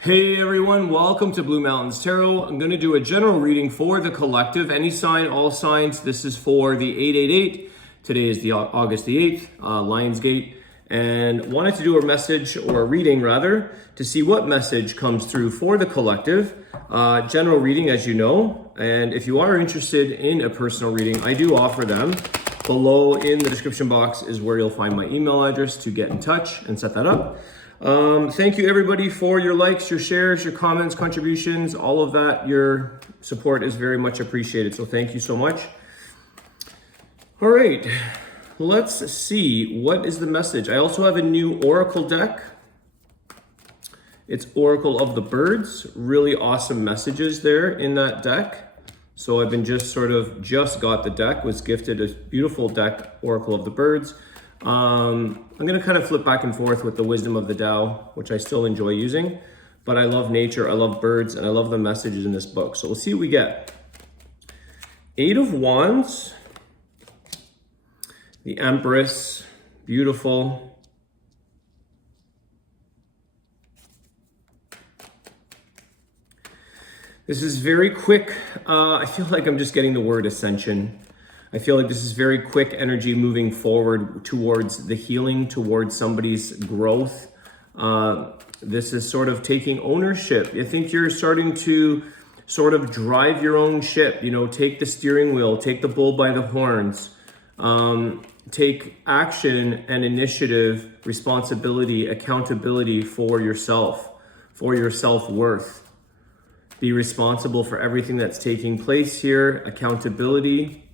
Hey everyone, welcome to Blue Mountains Tarot. I'm going to do a general reading for the collective, any sign, all signs. This is for the 888. Today is the August the 8th, Lionsgate, and wanted to do a message, or a reading rather, to see what message comes through for the collective. General reading, as you know, and if you are interested in a personal reading, I do offer them. Below in the description box is where you'll find my email address to get in touch and set that up. Thank you everybody for your likes, your shares, your comments, contributions, all of that. Your support is very much appreciated. So thank you so much. All right, let's see. What is the message? I also have a new Oracle deck. It's Oracle of the Birds. Really awesome messages there in that deck. So I've been just got the deck, was gifted a beautiful deck, Oracle of the Birds. I'm going to kind of flip back and forth with the Wisdom of the Tao, which I still enjoy using, but I love nature, I love birds, and I love the messages in this book. So we'll see what we get. Eight of Wands, the Empress, beautiful. This is very quick. I feel like I'm just getting the word ascension. I feel like this is very quick energy moving forward towards the healing, towards somebody's growth. This is sort of taking ownership. I think you're starting to sort of drive your own ship, take the steering wheel, take the bull by the horns, take action and initiative, responsibility, accountability for yourself, for your self-worth. Be responsible for everything that's taking place here, accountability.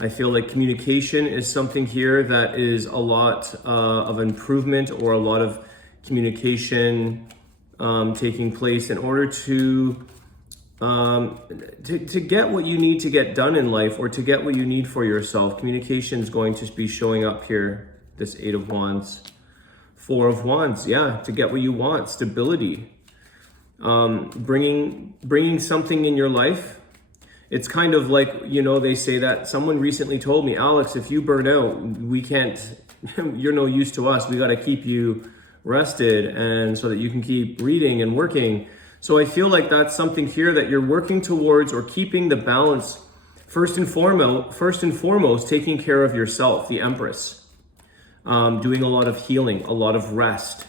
I feel like communication is something here that is a lot of improvement, or a lot of communication taking place in order to get what you need to get done in life, or to get what you need for yourself. Communication is going to be showing up here, this Eight of Wands. Four of Wands, yeah, to get what you want, stability. Bringing something in your life. It's kind of like, they say that someone recently told me, Alex, if you burn out, we can't, you're no use to us. We got to keep you rested, and so that you can keep reading and working. So I feel like that's something here that you're working towards, or keeping the balance. First and foremost, taking care of yourself, the Empress, doing a lot of healing, a lot of rest.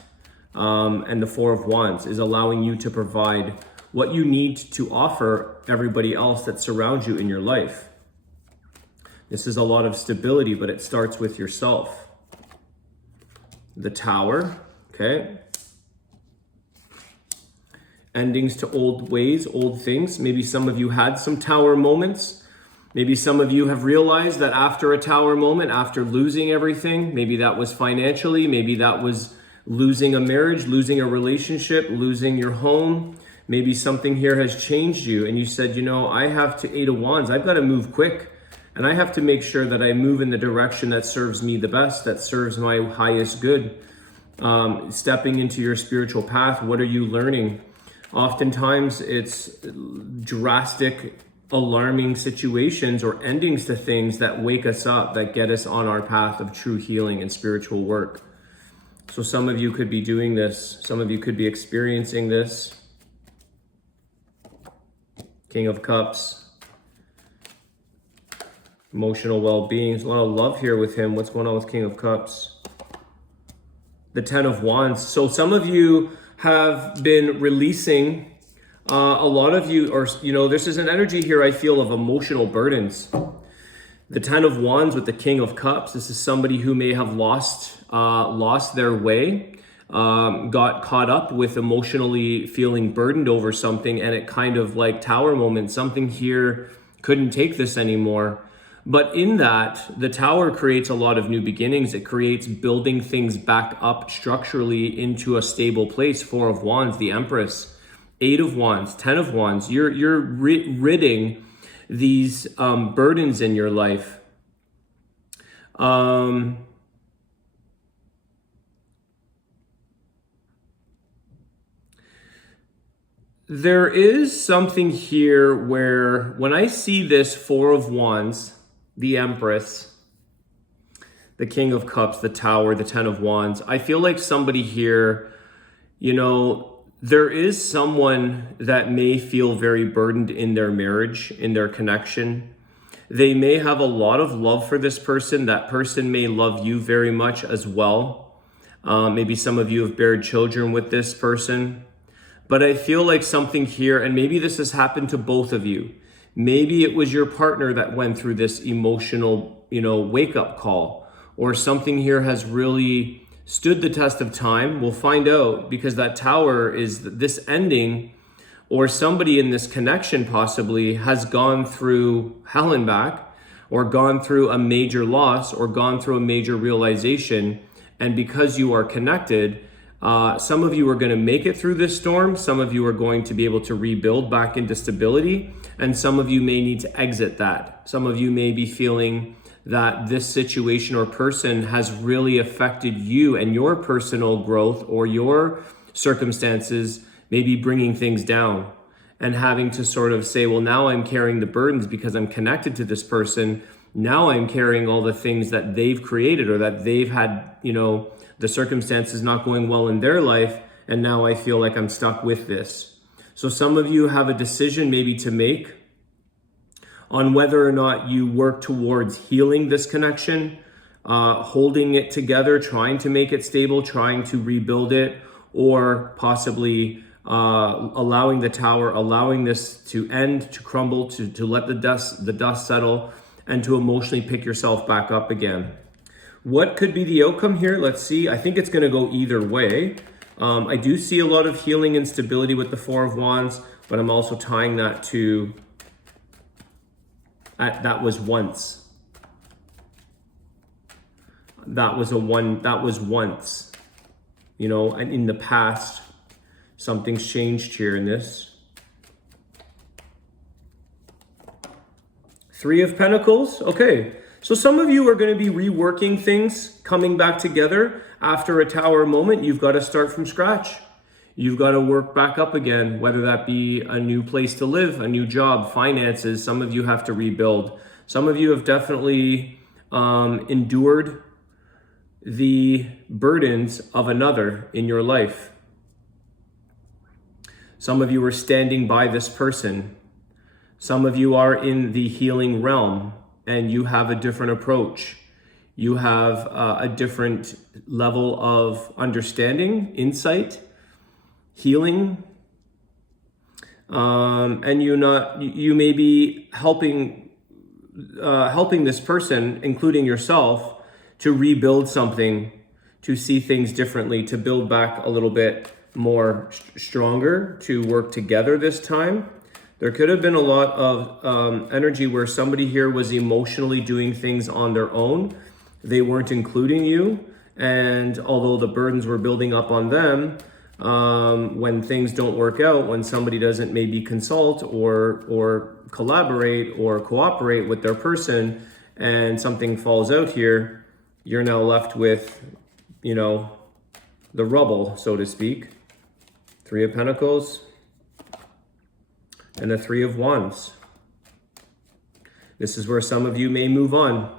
And the Four of Wands is allowing you to provide what you need to offer everybody else that surrounds you in your life. This is a lot of stability, but it starts with yourself. The Tower, okay? Endings to old ways, old things. Maybe some of you had some Tower moments. Maybe some of you have realized that after a Tower moment, after losing everything, maybe that was financially, maybe that was losing a marriage, losing a relationship, losing your home. Maybe something here has changed you, and you said, I have to Eight of Wands. I've got to move quick, and I have to make sure that I move in the direction that serves me the best, that serves my highest good. Stepping into your spiritual path, what are you learning? Oftentimes it's drastic, alarming situations or endings to things that wake us up, that get us on our path of true healing and spiritual work. So some of you could be doing this. Some of you could be experiencing this. King of Cups. Emotional well-being. There's a lot of love here with him. What's going on with King of Cups? The Ten of Wands. So some of you have been releasing, a lot of you, or this is an energy here I feel of emotional burdens. The Ten of Wands with the King of Cups. This is somebody who may have lost their way, got caught up with emotionally feeling burdened over something, and it kind of like Tower moment, something here couldn't take this anymore. But in that, the Tower creates a lot of new beginnings. It creates building things back up structurally into a stable place. Four of Wands, the Empress. Eight of Wands, Ten of Wands. You're ridding these burdens in your life. There is something here where when I see this Four of Wands, the Empress, the King of Cups, the Tower, the Ten of Wands, I feel like somebody here, there is someone that may feel very burdened in their marriage, in their connection. They may have a lot of love for this person. That person may love you very much as well. Maybe some of you have bared children with this person. But I feel like something here, and maybe this has happened to both of you. Maybe it was your partner that went through this emotional, wake-up call, or something here has really stood the test of time. We'll find out, because that Tower is this ending, or somebody in this connection possibly has gone through hell and back, or gone through a major loss, or gone through a major realization. And because you are connected, some of you are going to make it through this storm. Some of you are going to be able to rebuild back into stability. And some of you may need to exit that. Some of you may be feeling that this situation or person has really affected you and your personal growth, or your circumstances, maybe bringing things down and having to sort of say, well, now I'm carrying the burdens because I'm connected to this person. Now I'm carrying all the things that they've created, or that they've had, the circumstances not going well in their life. And now I feel like I'm stuck with this. So some of you have a decision maybe to make on whether or not you work towards healing this connection, holding it together, trying to make it stable, trying to rebuild it, or possibly allowing the Tower, allowing this to end, to crumble, to let the dust settle, and to emotionally pick yourself back up again. What could be the outcome here? Let's see. I think it's going to go either way. I do see a lot of healing and stability with the Four of Wands, but I'm also tying that to that was once. That was once. And in the past, something's changed here in this. Three of Pentacles. Okay. So some of you are going to be reworking things, coming back together after a Tower moment. You've got to start from scratch. You've got to work back up again, whether that be a new place to live, a new job, finances. Some of you have to rebuild. Some of you have definitely endured the burdens of another in your life. Some of you are standing by this person. Some of you are in the healing realm, and you have a different approach. You have a different level of understanding, insight, healing, and you may be helping this person, including yourself, to rebuild something, to see things differently, to build back a little bit more stronger, to work together this time. There could have been a lot of energy where somebody here was emotionally doing things on their own. They weren't including you. And although the burdens were building up on them, when things don't work out, when somebody doesn't maybe consult or collaborate or cooperate with their person, and something falls out here, you're now left with, the rubble, so to speak. Three of Pentacles and the Three of Wands. This is where some of you may move on.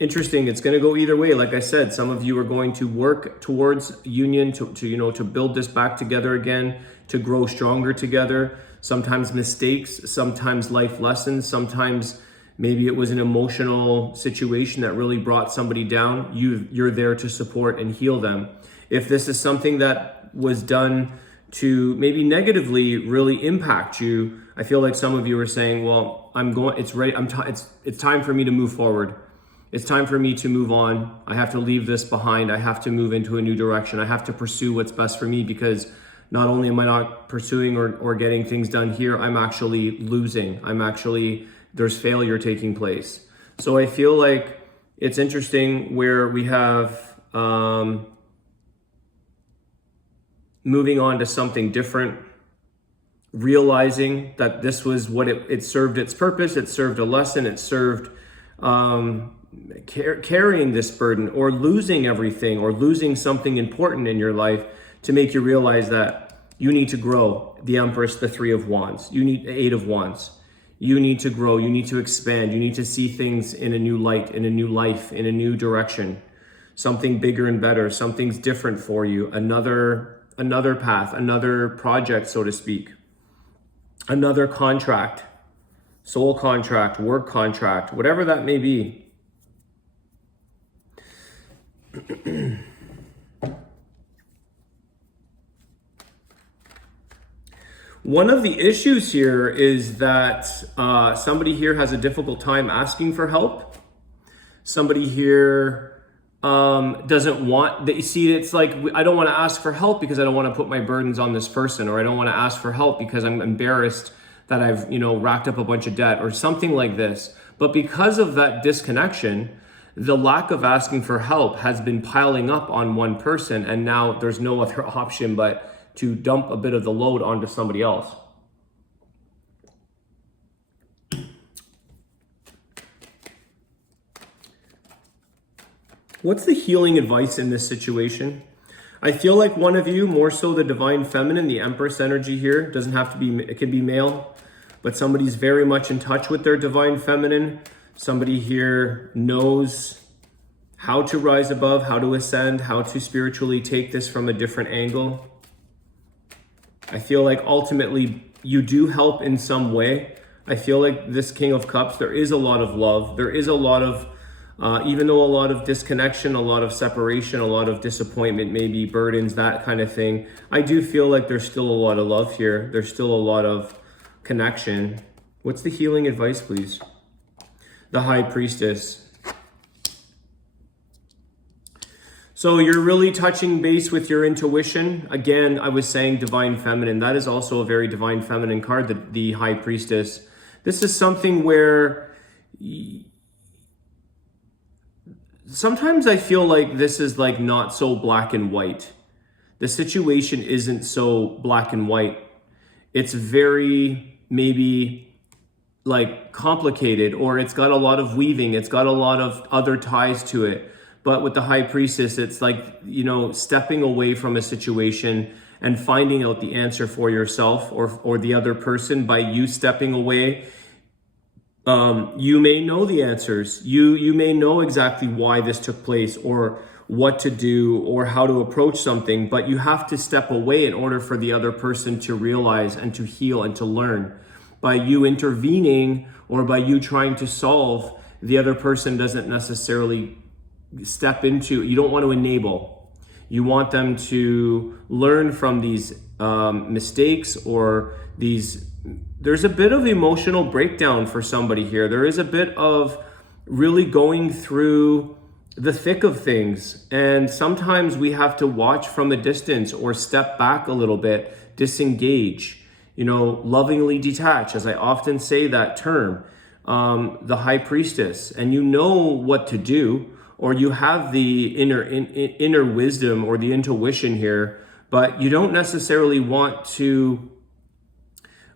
Interesting, it's going to go either way. Like I said, some of you are going to work towards union, to build this back together again, to grow stronger together. Sometimes mistakes, sometimes life lessons, sometimes maybe it was an emotional situation that really brought somebody down. You're there to support and heal them. If this is something that was done to maybe negatively really impact you, I feel like some of you are saying, well, it's ready. It's time for me to move forward. It's time for me to move on. I have to leave this behind. I have to move into a new direction. I have to pursue what's best for me, because not only am I not pursuing or getting things done here, I'm actually losing. There's failure taking place. So I feel like it's interesting where we have moving on to something different, realizing that this was what it served its purpose, it served a lesson, it served carrying this burden, or losing everything, or losing something important in your life to make you realize that you need to grow. The Empress, the Three of Wands. You need the Eight of Wands. You need to grow. You need to expand. You need to see things in a new light, in a new life, in a new direction. Something bigger and better. Something's different for you. Another path, another project, so to speak, another contract, soul contract, work contract, whatever that may be. One of the issues here is that somebody here has a difficult time asking for help. Somebody here doesn't want, you see, it's like, I don't want to ask for help because I don't want to put my burdens on this person, or I don't want to ask for help because I'm embarrassed that I've, racked up a bunch of debt or something like this. But because of that disconnection, the lack of asking for help has been piling up on one person, and now there's no other option but to dump a bit of the load onto somebody else. What's the healing advice in this situation? I feel like one of you, more so the divine feminine, the Empress energy here, doesn't have to be, it could be male, but somebody's very much in touch with their divine feminine. Somebody here knows how to rise above, how to ascend, how to spiritually take this from a different angle. I feel like ultimately you do help in some way. I feel like this King of Cups, there is a lot of love. There is a lot of, even though a lot of disconnection, a lot of separation, a lot of disappointment, maybe burdens, that kind of thing, I do feel like there's still a lot of love here. There's still a lot of connection. What's the healing advice, please? The High Priestess. So you're really touching base with your intuition. Again, I was saying divine feminine. That is also a very divine feminine card, the High Priestess. This is something where sometimes I feel like this is like not so black and white. The situation isn't so black and white. It's very maybe like complicated, or it's got a lot of weaving. It's got a lot of other ties to it. But with the High Priestess, it's like, stepping away from a situation and finding out the answer for yourself or the other person. By you stepping away, you may know the answers. You may know exactly why this took place, or what to do, or how to approach something, but you have to step away in order for the other person to realize and to heal and to learn. By you intervening or by you trying to solve, the other person doesn't necessarily step into, you don't want to enable. You want them to learn from these mistakes, or there's a bit of emotional breakdown for somebody here. There is a bit of really going through the thick of things. And sometimes we have to watch from a distance or step back a little bit, disengage, lovingly detach, as I often say that term, the High Priestess. And you know what to do, or you have the inner wisdom or the intuition here, but you don't necessarily want to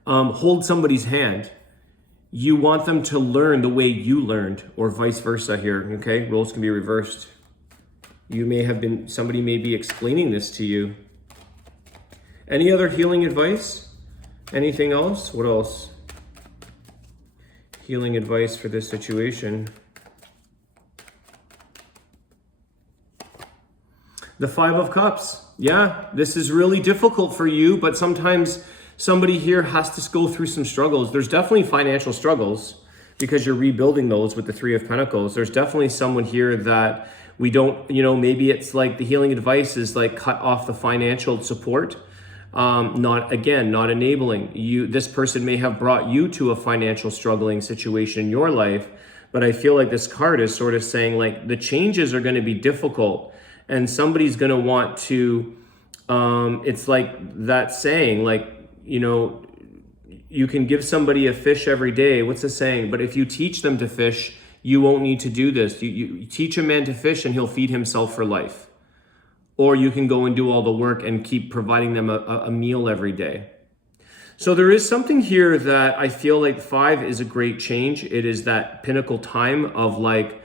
hold somebody's hand. You want them to learn the way you learned, or vice versa here, okay? Roles can be reversed. Somebody may be explaining this to you. Any other healing advice? Anything else? What else? Healing advice for this situation. The Five of Cups. Yeah, this is really difficult for you, but sometimes somebody here has to go through some struggles. There's definitely financial struggles because you're rebuilding those with the Three of Pentacles. There's definitely someone here that we don't, maybe it's like the healing advice is like cut off the financial support. Not enabling. This person may have brought you to a financial struggling situation in your life, but I feel like this card is sort of saying like the changes are going to be difficult. And somebody's going to want to, it's like that saying, like, you can give somebody a fish every day. What's the saying? But if you teach them to fish, you won't need to do this. You teach a man to fish and he'll feed himself for life. Or you can go and do all the work and keep providing them a meal every day. So there is something here that I feel like 5 is a great change. It is that pinnacle time of like,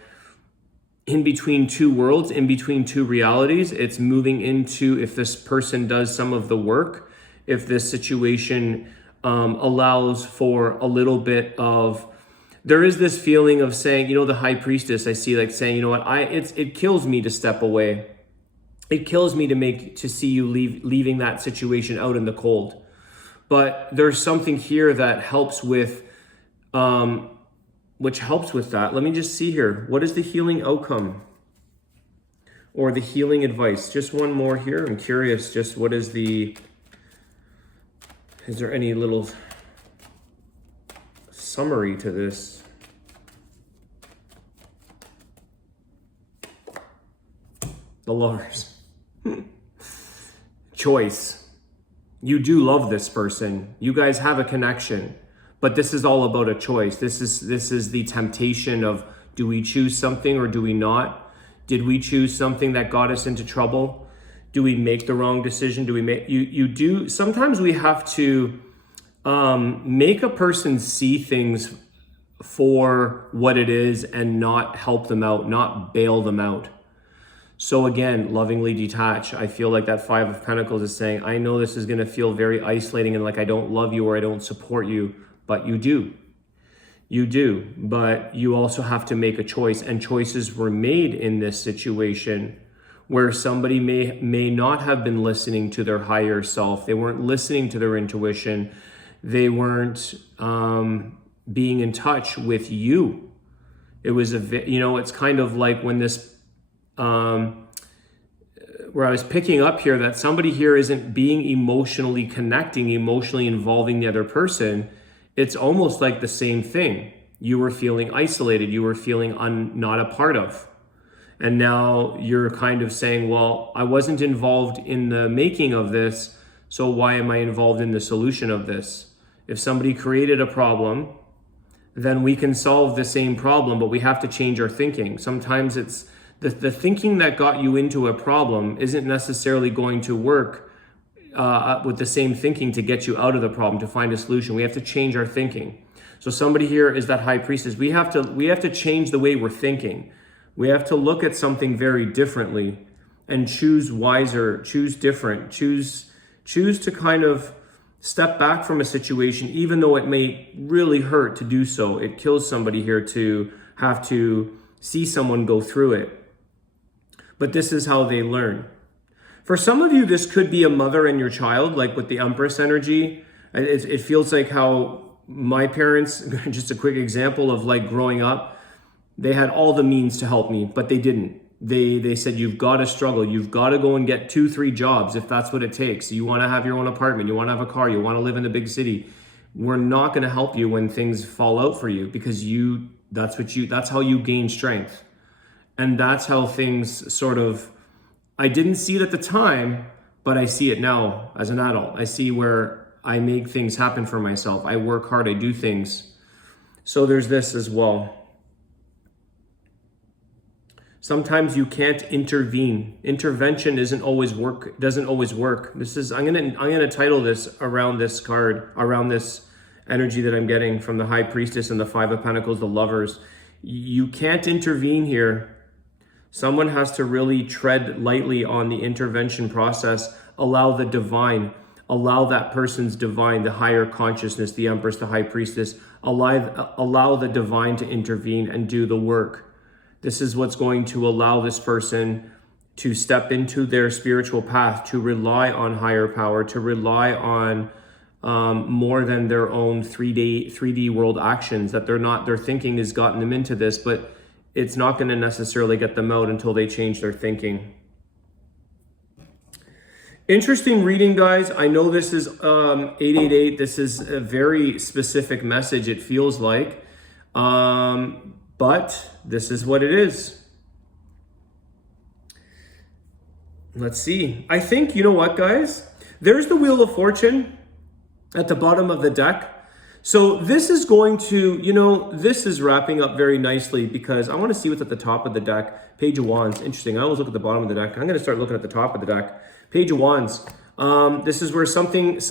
in between two worlds, in between two realities. It's moving into, if this person does some of the work, if this situation allows for a little bit of, there is this feeling of saying, the High Priestess, I see like saying, it kills me to step away. it kills me to see you leaving that situation out in the cold. But there's something here that helps with, which helps with that. Let me just see here. What is the healing outcome or the healing advice? Just one more here. I'm curious, just what is there any little summary to this? The Lovers. Choice. You do love this person. You guys have a connection, but this is all about a choice. This is the temptation of, do we choose something or do we not? Did we choose something that got us into trouble? Do we make the wrong decision? Do we make, you do, sometimes we have to make a person see things for what it is and not help them out, not bail them out. So again, lovingly detach. I feel like that Five of Pentacles is saying, I know this is going to feel very isolating and like I don't love you or I don't support you, but you do. You do, but you also have to make a choice, and choices were made in this situation where somebody may not have been listening to their higher self. They weren't listening to their intuition. They weren't being in touch with you. It was it's kind of like when this where I was picking up here that somebody here isn't being emotionally connecting, emotionally involving the other person. It's almost like the same thing. You were feeling isolated. You were feeling not a part of. And now you're kind of saying, well, I wasn't involved in the making of this, so why am I involved in the solution of this? If somebody created a problem, then we can solve the same problem, but we have to change our thinking. Sometimes it's the thinking that got you into a problem isn't necessarily going to work with the same thinking to get you out of the problem, to find a solution. We have to change our thinking. So somebody here is that High Priestess. We have to change the way we're thinking. We have to look at something very differently and choose wiser, choose different, choose to kind of step back from a situation, even though it may really hurt to do so. It kills somebody here to have to see someone go through it. But this is how they learn. For some of you, this could be a mother and your child, like with the Empress energy. It feels like how my parents, just a quick example of like growing up, they had all the means to help me, but they didn't. They said, you've got to struggle. You've got to go and get 2-3 jobs if that's what it takes. You want to have your own apartment. You want to have a car. You want to live in the big city. We're not going to help you when things fall out for you because that's how you gain strength. And that's how things sort of, I didn't see it at the time, but I see it now as an adult. I see where I make things happen for myself. I work hard, I do things. So there's this as well. Sometimes you can't intervene. Intervention doesn't always work. I'm gonna title this around this card, around this energy that I'm getting from the High Priestess and the Five of Pentacles, the Lovers. You can't intervene here. Someone has to really tread lightly on the intervention process, allow the divine, allow that person's divine, the higher consciousness, the Empress, the High Priestess, allow the divine to intervene and do the work. This is what's going to allow this person to step into their spiritual path, to rely on higher power, to rely on more than their own 3D world actions, that their thinking has gotten them into this, but it's not going to necessarily get them out until they change their thinking. Interesting reading, guys. I know this is 888. This is a very specific message, it feels like. But this is what it is. Let's see. I think, you know what, guys? There's the Wheel of Fortune at the bottom of the deck. So this is going to, this is wrapping up very nicely because I want to see what's at the top of the deck. Page of Wands. Interesting. I always look at the bottom of the deck. I'm going to start looking at the top of the deck. Page of Wands. This is where something or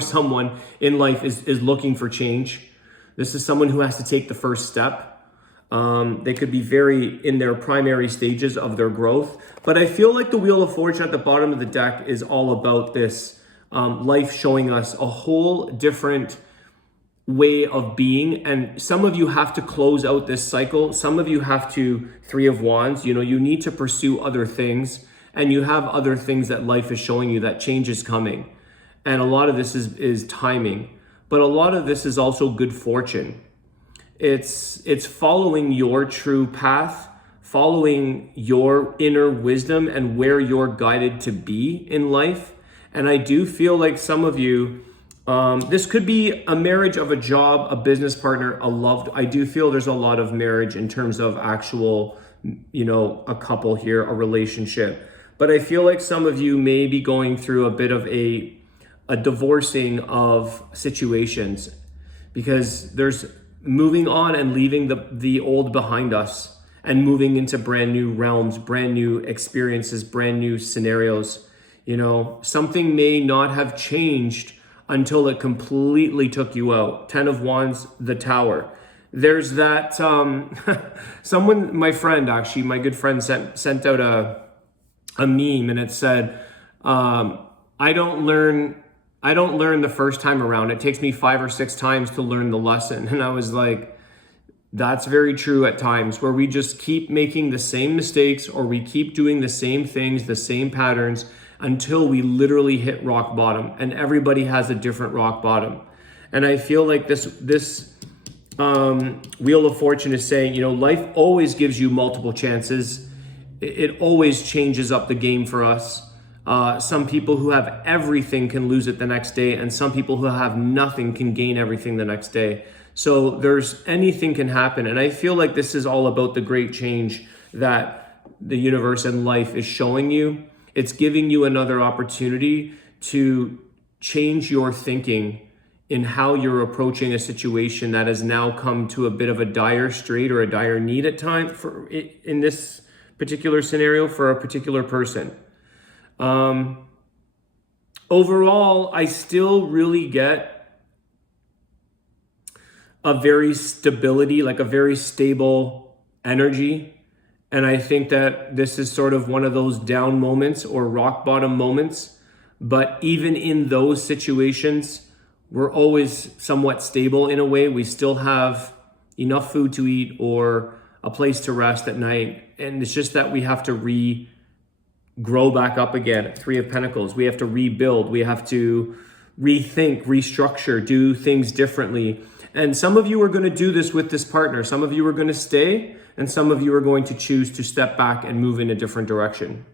someone in life is looking for change. This is someone who has to take the first step. They could be very in their primary stages of their growth. But I feel like the Wheel of Fortune at the bottom of the deck is all about this. Life showing us a whole different way of being, and some of you have to close out this cycle. Some of you have to, Three of Wands, you know, you need to pursue other things, and you have other things that life is showing you that change is coming. And a lot of this is timing, but a lot of this is also good fortune. It's following your true path, following your inner wisdom and where you're guided to be in life. And I do feel like some of you, this could be a marriage of a job, a business partner, a loved. I do feel there's a lot of marriage in terms of actual, you know, a couple here, a relationship. But I feel like some of you may be going through a bit of a divorcing of situations, because there's moving on and leaving the old behind us and moving into brand new realms, brand new experiences, brand new scenarios. You know, something may not have changed until it completely took you out. 10 of Wands, the Tower. There's that, someone, my friend, actually, my good friend sent out a meme, and it said, I don't learn the first time around. It takes me 5 or 6 times to learn the lesson. And I was like, that's very true at times, where we just keep making the same mistakes, or we keep doing the same things, the same patterns, until we literally hit rock bottom. And everybody has a different rock bottom. And I feel like this Wheel of Fortune is saying, you know, life always gives you multiple chances. It always changes up the game for us. Some people who have everything can lose it the next day, and some people who have nothing can gain everything the next day. So anything can happen. And I feel like this is all about the great change that the universe and life is showing you. It's giving you another opportunity to change your thinking in how you're approaching a situation that has now come to a bit of a dire strait or a dire need at time for in this particular scenario for a particular person. Overall, I still really get a very stability, like a very stable energy. And I think that this is sort of one of those down moments or rock bottom moments. But even in those situations, we're always somewhat stable in a way. We still have enough food to eat or a place to rest at night. And it's just that we have to grow back up again. 3 of Pentacles. We have to rebuild. We have to rethink, restructure, do things differently. And some of you are going to do this with this partner. Some of you are going to stay, and some of you are going to choose to step back and move in a different direction.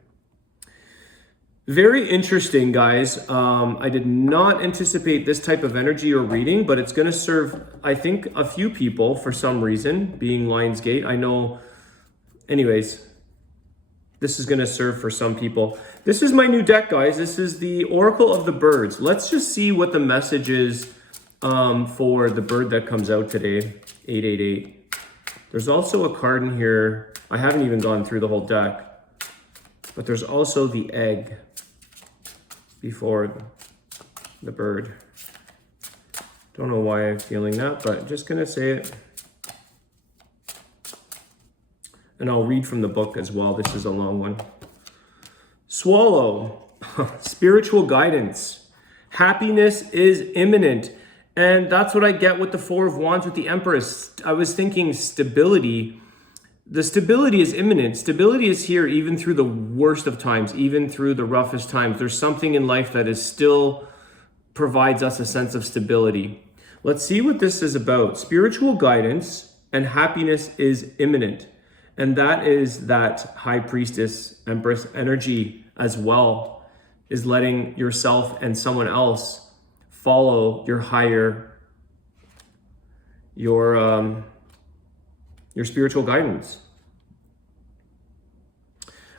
Very interesting, guys. I did not anticipate this type of energy or reading, but it's going to serve, I think, a few people for some reason, being Lionsgate. I know, anyways, this is going to serve for some people. This is my new deck, guys. This is the Oracle of the Birds. Let's just see what the message is for the bird that comes out today, 888. There's also a card in here. I haven't even gone through the whole deck, but there's also the egg before the bird. Don't know why I'm feeling that, but just gonna say it. And I'll read from the book as well. This is a long one. Swallow, spiritual guidance. Happiness is imminent. And that's what I get with the 4 of Wands with the Empress. I was thinking stability. The stability is imminent. Stability is here even through the worst of times, even through the roughest times. There's something in life that is still provides us a sense of stability. Let's see what this is about. Spiritual guidance and happiness is imminent. And that is that High Priestess, Empress energy as well, is letting yourself and someone else follow your higher, your spiritual guidance.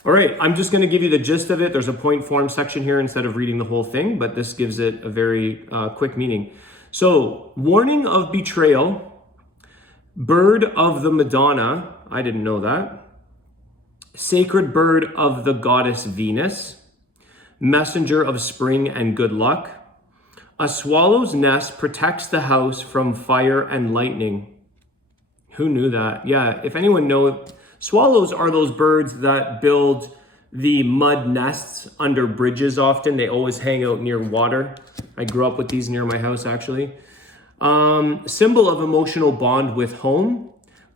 All right, I'm just going to give you the gist of it. There's a point form section here instead of reading the whole thing, but this gives it a very quick meaning. So, warning of betrayal, bird of the Madonna, I didn't know that, sacred bird of the goddess Venus, messenger of spring and good luck. A swallow's nest protects the house from fire and lightning. Who knew that? Yeah, if anyone knows, swallows are those birds that build the mud nests under bridges often. They always hang out near water. I grew up with these near my house, actually. Symbol of emotional bond with home.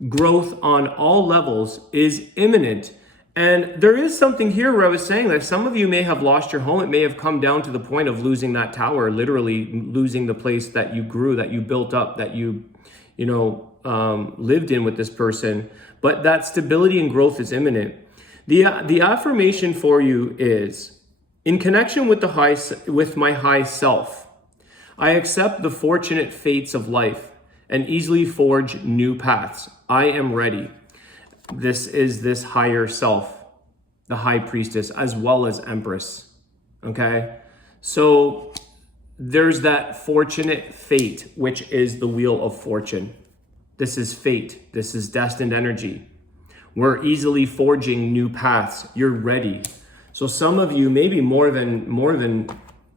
Growth on all levels is imminent. And there is something here where I was saying that some of you may have lost your home. It may have come down to the point of losing that tower, literally losing the place that you grew, that you built up, that you lived in with this person. But that stability and growth is imminent. The affirmation for you is, in connection with my high self, I accept the fortunate fates of life and easily forge new paths. I am ready. This is this higher self, the high priestess, as well as empress. Okay? So there's that fortunate fate, which is the wheel of fortune. This is fate. This is destined energy. We're easily forging new paths. You're ready. So some of you, maybe more than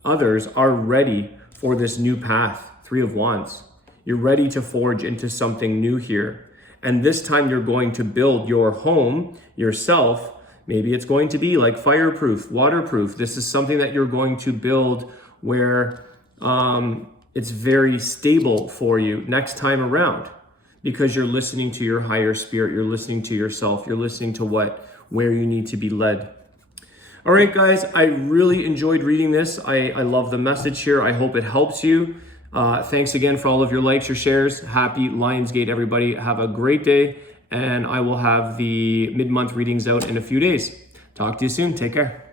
others, are ready for this new path. 3 of Wands. You're ready to forge into something new here. And this time you're going to build your home yourself. Maybe it's going to be like fireproof, waterproof. This is something that you're going to build where it's very stable for you next time around, because you're listening to your higher spirit. You're listening to yourself. You're listening to where you need to be led. All right, guys, I really enjoyed reading this. I love the message here. I hope it helps you. Thanks again for all of your likes, your shares. Happy Lionsgate, everybody. Have a great day, and I will have the mid-month readings out in a few days. Talk to you soon. Take care.